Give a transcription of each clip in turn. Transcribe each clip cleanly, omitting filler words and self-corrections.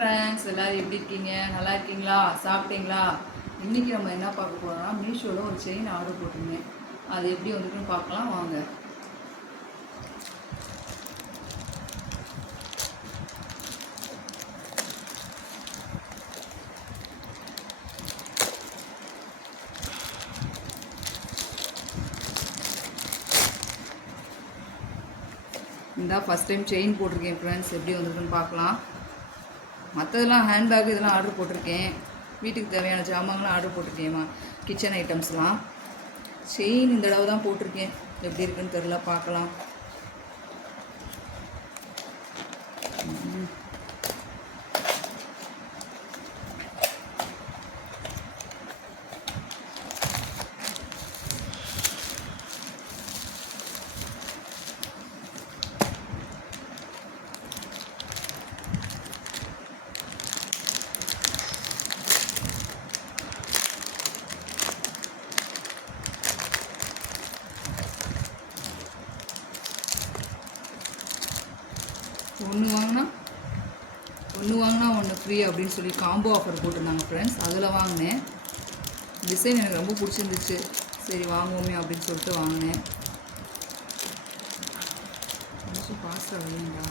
Friends, எல்லோரும் எப்படி இருக்கீங்க? நல்லா இருக்கீங்களா? சாப்பிட்டீங்களா? இன்றைக்கி நம்ம என்ன பார்க்க போகிறோம்னா, மீஷோவில் ஒரு செயின் ஆர்டர் போட்டிருந்தேன். அது எப்படி வந்துருக்குன்னு பார்க்கலாம் வாங்க. இந்த ஃபஸ்ட் டைம் செயின் போட்டிருக்கேன் ஃப்ரெண்ட்ஸ், எப்படி வந்திருக்குன்னு பார்க்கலாம். மற்றதெல்லாம் ஹேண்ட்பேக் இதெல்லாம் ஆர்டர் போட்டிருக்கேன். வீட்டுக்கு தேவையான ஜாமான்லாம் ஆர்டர் போட்டிருக்கேம்மா, கிச்சன் ஐட்டம்ஸ்லாம். செயின் இந்த தடவை தான் போட்டிருக்கேன், எப்படி இருக்குன்னு தெரில, பார்க்கலாம். ஒன்று வாங்கினா ஒன்று ஃப்ரீ அப்படின்னு சொல்லி காம்போ ஆஃபர் போட்டிருந்தாங்க ஃப்ரெண்ட்ஸ். அதில் வாங்கினேன். டிசைன் எனக்கு ரொம்ப பிடிச்சிருந்துச்சு, சரி வாங்குவோமே அப்படின்னு சொல்லிட்டு வாங்கினேன். கொஞ்சம் பாஸ்ட்டாக இல்லைங்களா?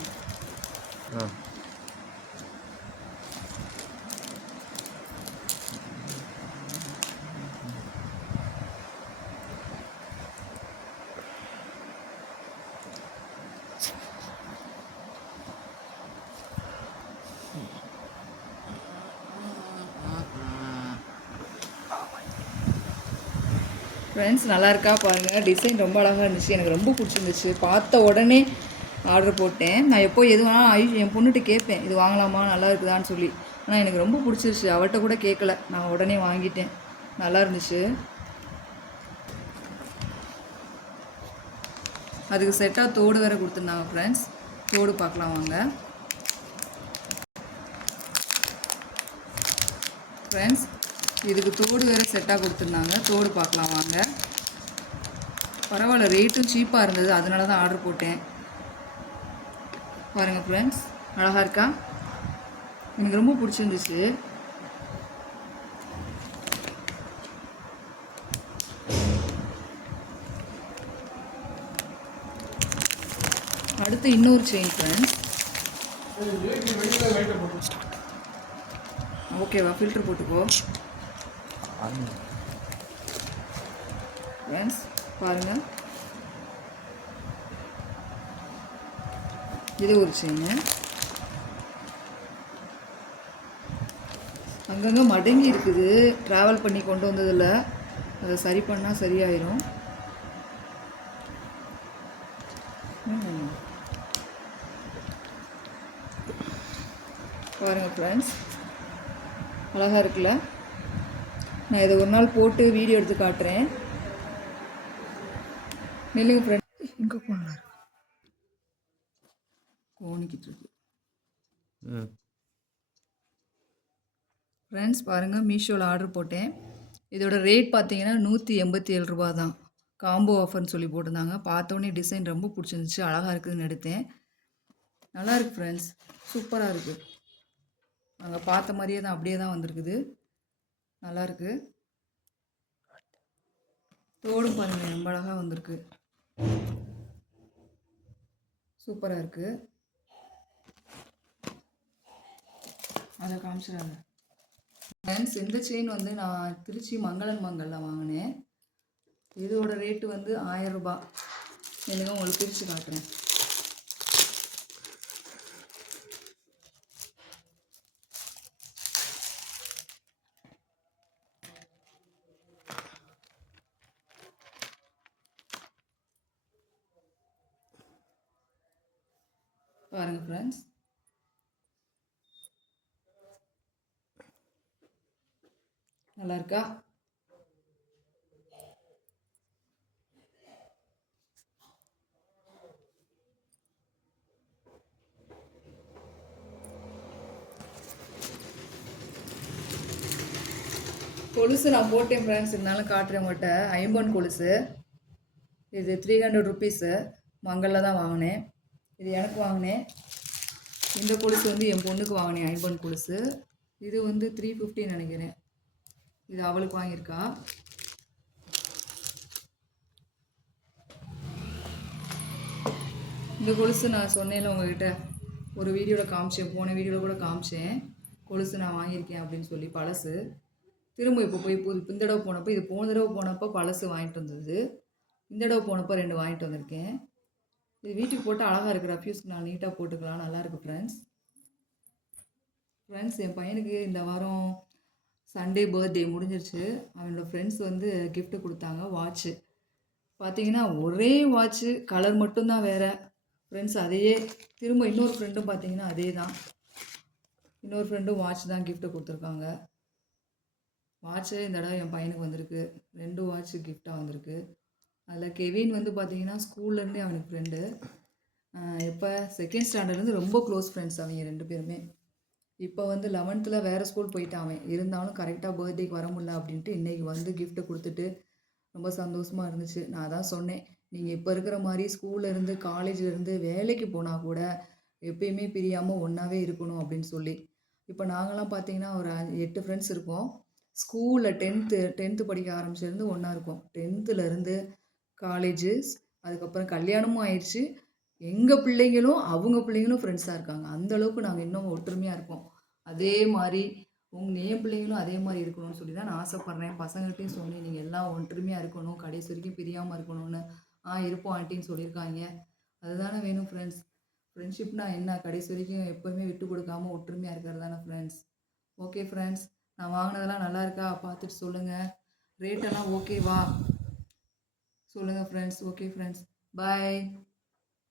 ஃப்ரெண்ட்ஸ், நல்லா இருக்கா பாருங்கள். டிசைன் ரொம்ப அழகாக இருந்துச்சு, எனக்கு ரொம்ப பிடிச்சிருந்துச்சு. பார்த்த உடனே ஆர்டர் போட்டேன். நான் எப்போ எது வேணாலும் என் பொண்ணுகிட்ட கேட்பேன், இது வாங்கலாமா, நல்லா இருக்குதான்னு சொல்லி. ஆனால் எனக்கு ரொம்ப பிடிச்சிருச்சு, அவள்கிட்ட கூட கேட்கல, நான் உடனே வாங்கிட்டேன். நல்லா இருந்துச்சு. அதுக்கு செட்டாக தோடு வேறு கொடுத்துருந்தாங்க ஃப்ரெண்ட்ஸ். தோடு பார்க்கலாம் வாங்க ஃப்ரெண்ட்ஸ். இதுக்கு தோடு வேறு செட்டாக கொடுத்துருந்தாங்க, தோடு பார்க்கலாம் வாங்க. பரவாயில்ல, ரேட்டும் சீப்பாக இருந்தது, அதனால தான் ஆர்டர் போட்டேன். பாருங்கள் ஃப்ரெண்ட்ஸ், அழகாக இருக்கா? எனக்கு ரொம்ப பிடிச்சிருந்துச்சு. அடுத்து இன்னொரு செயின் ஃப்ரெண்ட்ஸ். ஓகேவா? ஃபில்டர் போட்டுக்கோ ஃப்ரெண்ட்ஸ். பாருங்கள், இது ஒரு செயின். அங்கங்கே மடங்கி இருக்குது, ட்ராவல் பண்ணி கொண்டு வந்ததில். அதை சரி பண்ணால் சரியாயிரும். பாருங்கள் ஃப்ரெண்ட்ஸ், அழகாக இருக்குல்ல? நான் இதை ஒரு நாள் போட்டு வீடியோ எடுத்து காட்டுறேன். நெல்லுங்க ஃப்ரெண்ட்ஸ். இங்கே போனார் கோணிக்கிட்டு இருக்கு ஃப்ரெண்ட்ஸ். பாருங்கள், மீஷோவில் ஆர்டர் போட்டேன். இதோட ரேட் பார்த்தீங்கன்னா 187 ரூபா தான். காம்போ ஆஃபர்னு சொல்லி போட்டிருந்தாங்க. பார்த்தோன்னே டிசைன் ரொம்ப பிடிச்சிருந்துச்சு, அழகாக இருக்குதுன்னு எடுத்தேன். நல்லா இருக்குது ஃப்ரெண்ட்ஸ், சூப்பராக இருக்குது. நாங்கள் பார்த்த மாதிரியே தான், அப்படியே தான் வந்திருக்குது. நல்லாயிருக்கு. தோடும் பாருங்கள், ரொம்ப அழகாக வந்திருக்கு, சூப்பராக இருக்குது. அதை காமிச்சிடாங்க ஃப்ரெண்ட்ஸ். இந்த செயின் வந்து நான் திருச்சி மங்களன் மங்கலில் வாங்கினேன். இதோட ரேட்டு வந்து 1000 ரூபா. என்னங்க உங்களுக்கு பிரித்து காட்டுறேன். பாருங்கள் ஃப்ரெண்ட்ஸ், நல்லா இருக்கா? கொலுசு நான் போட்டேன் ஃப்ரெண்ட்ஸ், இருந்தாலும் காட்டுறேன் உங்கள்கிட்ட. ஐம்பொன் கொலுசு. இது 300 ருபீஸு. மங்களில் தான் வாங்கினேன். இது எனக்கு வாங்கினேன். இந்த கொலுசு வந்து என் பொண்ணுக்கு வாங்கினேன், ஐம்பன் கொலுசு. இது வந்து 350 நினைக்கிறேன். இது அவளுக்கு வாங்கியிருக்கா. இந்த கொலுசு நான் சொன்னேன்ல உங்ககிட்ட, ஒரு வீடியோவில் காமிச்சேன், போன வீடியோவில் கூட காமிச்சேன். கொலுசு நான் வாங்கியிருக்கேன் அப்படின்னு சொல்லி, பழசு. திரும்ப இப்போ போய் இந்த தடவை போனப்போ, இது போன தடவை போனப்போ பழசு வாங்கிட்டு வந்தது. இந்த தடவை போனப்போ 2 வாங்கிட்டு வந்திருக்கேன். இது வீட்டுக்கு போட்டு அழகாக இருக்குது. ரஃப்யூஸ்க்கு நான் நீட்டாக போட்டுக்கலாம். நல்லாயிருக்கு ஃப்ரெண்ட்ஸ். என் பையனுக்கு இந்த வாரம் சண்டே பர்த்டே முடிஞ்சிருச்சு. அவனோட ஃப்ரெண்ட்ஸ் வந்து gift கொடுத்தாங்க, வாட்ச்சு. பார்த்தீங்கன்னா ஒரே வாட்ச்சு, கலர் மட்டும்தான் வேறு. ஃப்ரெண்ட்ஸ் அதையே திரும்ப இன்னொரு ஃப்ரெண்டும் பார்த்தீங்கன்னா அதே தான். இன்னொரு ஃப்ரெண்டும் வாட்ச் தான் gift கொடுத்துருக்காங்க. வாட்ச்சு இந்த தடவை என் பையனுக்கு வந்திருக்கு. 2 வாட்ச்சு கிஃப்டாக வந்திருக்கு. அதில் கெவின் வந்து பார்த்தீங்கன்னா ஸ்கூல்லேருந்தே அவனுக்கு ஃப்ரெண்டு. எப்போ செகண்ட் ஸ்டாண்டர்ட்லேருந்து ரொம்ப க்ளோஸ் ஃப்ரெண்ட்ஸ் அவங்க 2 பேருமே. இப்போ வந்து 11th வேறு ஸ்கூல் போயிட்டான் அவன். இருந்தாலும் கரெக்டாக பர்த்டேக்கு வர முடியல அப்படின்ட்டு இன்றைக்கி வந்து gift கொடுத்துட்டு ரொம்ப சந்தோஷமாக இருந்துச்சு. நான் தான் சொன்னேன், நீங்கள் இப்போ இருக்கிற மாதிரி ஸ்கூல்லேருந்து காலேஜ்லேருந்து வேலைக்கு போனால் கூட எப்பயுமே பிரியாமல் ஒன்றாவே இருக்கணும் அப்படின்னு சொல்லி. இப்போ நாங்களாம் பார்த்தீங்கன்னா ஒரு 8 ஃப்ரெண்ட்ஸ் இருக்கோம். ஸ்கூலில் 10th படிக்க ஆரம்பிச்சிருந்து ஒன்றா இருக்கோம். 10th காலேஜு, அதுக்கப்புறம் கல்யாணமும் ஆயிடுச்சு. எங்கள் பிள்ளைங்களும் அவங்க பிள்ளைங்களும் ஃப்ரெண்ட்ஸாக இருக்காங்க. அந்தளவுக்கு நாங்கள் இன்னும் ஒற்றுமையாக இருக்கோம். அதே மாதிரி என் பிள்ளைங்களும் அதே மாதிரி இருக்கணும்னு சொல்லி தான் நான் ஆசைப்பட்றேன். பசங்கள்ட்டையும் சொன்னேன், நீங்கள் எல்லாம் ஒற்றுமையாக இருக்கணும், கடைசி வரைக்கும் பிரியாமல் இருக்கணும்னு. இருப்போம் ஆண்டின்னு சொல்லியிருக்காங்க. அதுதானே வேணும் ஃப்ரெண்ட்ஸ். ஃப்ரெண்ட்ஷிப்னா என்ன? கடைசி வரைக்கும் எப்போவுமே விட்டு கொடுக்காம ஒற்றுமையாக இருக்கிறது தானே ஃப்ரெண்ட்ஸ். ஓகே ஃப்ரெண்ட்ஸ், நான் வாங்கினதெல்லாம் நல்லா இருக்கா பார்த்துட்டு சொல்லுங்கள். ரேட்டெல்லாம் ஓகேவா சொல்லுங்கள் ஃப்ரெண்ட்ஸ். ஓகே ஃப்ரெண்ட்ஸ், பாய்.